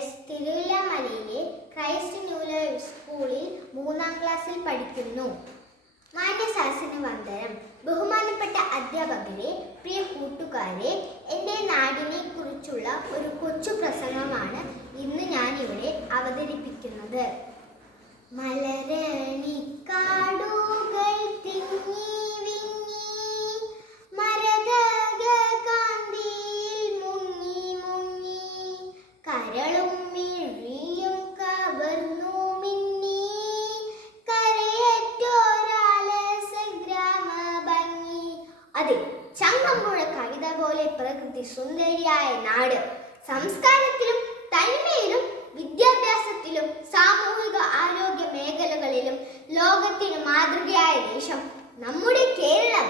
S തിരുവല്ലാമലയിലെ Christ new life സ്കൂളിൽ 3ാം ക്ലാസ്സിൽ പഠിക്കുന്നു. മാന്യശാസന വന്ദനം. ബഹുമാനപ്പെട്ട അധ്യാപകരെ, പ്രിയ കൂട്ടുകാരെ, എൻ്റെ നാടിനെ കുറിച്ചുള്ള ഒരു കൊച്ചു പ്രസംഗമാണ് ഇന്ന് ഞാനിവിടെ അവതരിപ്പിക്കുന്നത്. മലരണിക്കാടുകൾ തിങ്ങി വിങ്ങി മരതക കാന്തിയിൽ മുങ്ങി മുങ്ങി കരളും മിഴിയും കവർന്നു മിന്നി കരയേറ്റോരാലസ ഗ്രാമ ഭംഗി. അതെ, ചങ്ങമ്പുഴ കവിത പോലെ പ്രകൃതി സുന്ദരിയായ നാട്. സംസ്കാരത്തിലും തനിമയിലും വിദ്യാഭ്യാസത്തിലും സാമൂഹിക ആരോഗ്യ മേഖലകളിലും ലോകത്തിന് മാതൃകയായ ദേശം നമ്മുടെ കേരളം.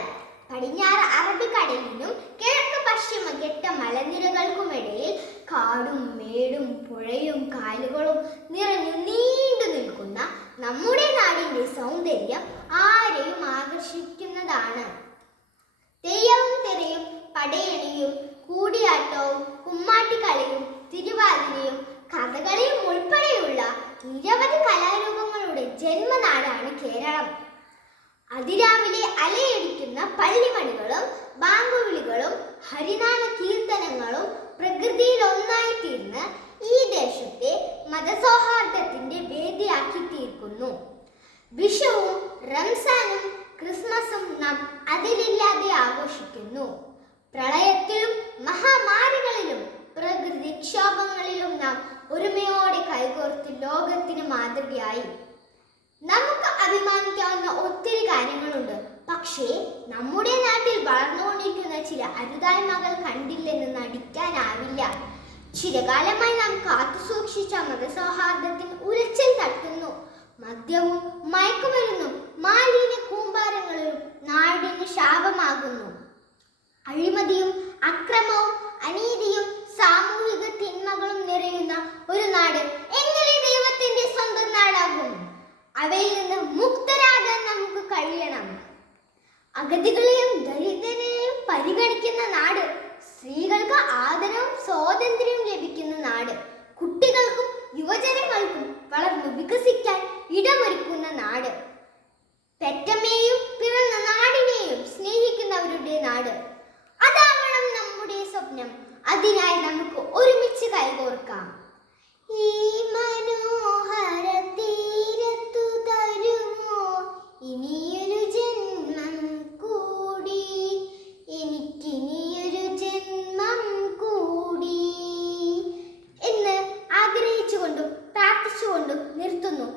പടിഞ്ഞാറ് അറബിക്കടലിനും കിഴക്ക് പശ്ചിമ ഘട്ട മലനിരകൾക്കുമിടയിൽ കാടും മേടും പുഴയും കായലുകളും നിറഞ്ഞു നീണ്ടു നിൽക്കുന്ന നമ്മുടെ നാടിന്റെ സൗന്ദര്യം ആരെയും ആകർഷിക്കുന്നതാണ്. തെയ്യവും തിറയും പടയണിയും കൂടിയാട്ടവും കുമ്മാട്ടിക്കളിയും തിരുവാതിരയും കഥകളിയും ഉൾപ്പെടെയുള്ള നിരവധി കലാരൂപങ്ങളുടെ ജന്മനാടാണ് കേരളം. അതിരാവിലെ അലയടിക്കുന്ന പള്ളിമണികളും ബാങ്കുവിളികളും ഹരിനാമ കീർത്തനങ്ങളും പ്രകൃതിയിൽ ഒന്നായി തീർന്ന് ഈ ദേശത്തെ മതസൗഹാർദ്ദത്തിന്റെ വേദിയാക്കി തീർക്കുന്നു. വിഷുവും റംസാനും ക്രിസ്മസും നാം അതിലില്ലാതെ ആഘോഷിക്കുന്നു. പ്രളയത്തിലും മഹാമാരികളിലും പ്രകൃതിക്ഷോഭങ്ങളിലും നാം ഒരുമയോടെ കൈകോർത്ത് ലോകത്തിന് മാതൃകയായി. നമുക്ക് അഭിമാനിക്കാവുന്ന ഒത്തിരി കാര്യങ്ങളുണ്ട്. പക്ഷേ നമ്മുടെ നാട്ടിൽ വളർന്നുകൊണ്ടിരിക്കുന്ന ചില അരുതായ്മകൾ കണ്ടില്ലെന്ന് നടിക്കാനാവില്ല. ചിരകാലമായി നാം കാത്തുസൂക്ഷിച്ച മതസൗഹാർദ്ദത്തിന് ഉലച്ചിൽ തട്ടുന്നു. മദ്യവും മയക്കുമരുന്നും മാലിന്യ കൂമ്പാരങ്ങളും നാടിന് ശാപമാകുന്നു. അഴിമതിയും അക്രമവും അനീതിയും സാമൂഹിക തിന്മകളും നിറയുന്ന ഒരു നാട് എങ്ങനെ ദൈവത്തിന്റെ സ്വന്തം നാടാകും? അവയിൽ നിന്ന് മുക്തരാകാൻ നമുക്ക് കഴിയണം. അഗതികളെയും ദരിദ്രരെയും പരിഗണിക്കുന്ന നാട്, സ്ത്രീകൾക്ക് ആദരവും സ്വാതന്ത്ര്യവും ലഭിക്കുന്ന നാട്, കുട്ടികൾക്കും യുവജനങ്ങൾക്കും വളർന്നു വികസിക്കാൻ ഇടമൊരുക്കുന്ന നാട്, പെറ്റമ്മയെയും പിറന്ന നാടിനെയും സ്നേഹിക്കുന്നവരുടെ നാട്. അതാവണം നമ്മുടെ സ്വപ്നം. അതിനായി നമുക്ക് ഒരുമിച്ച് കൈകോർക്കാം. ഈ മനോഹര തീരത്തു തരുമോ ഇനിയൊരു ജന്മം കൂടി, എനിക്കിനിയൊരു ജന്മം കൂടി എന്ന് ആഗ്രഹിച്ചുകൊണ്ടും പ്രാർത്ഥിച്ചുകൊണ്ടും നിർത്തുന്നു.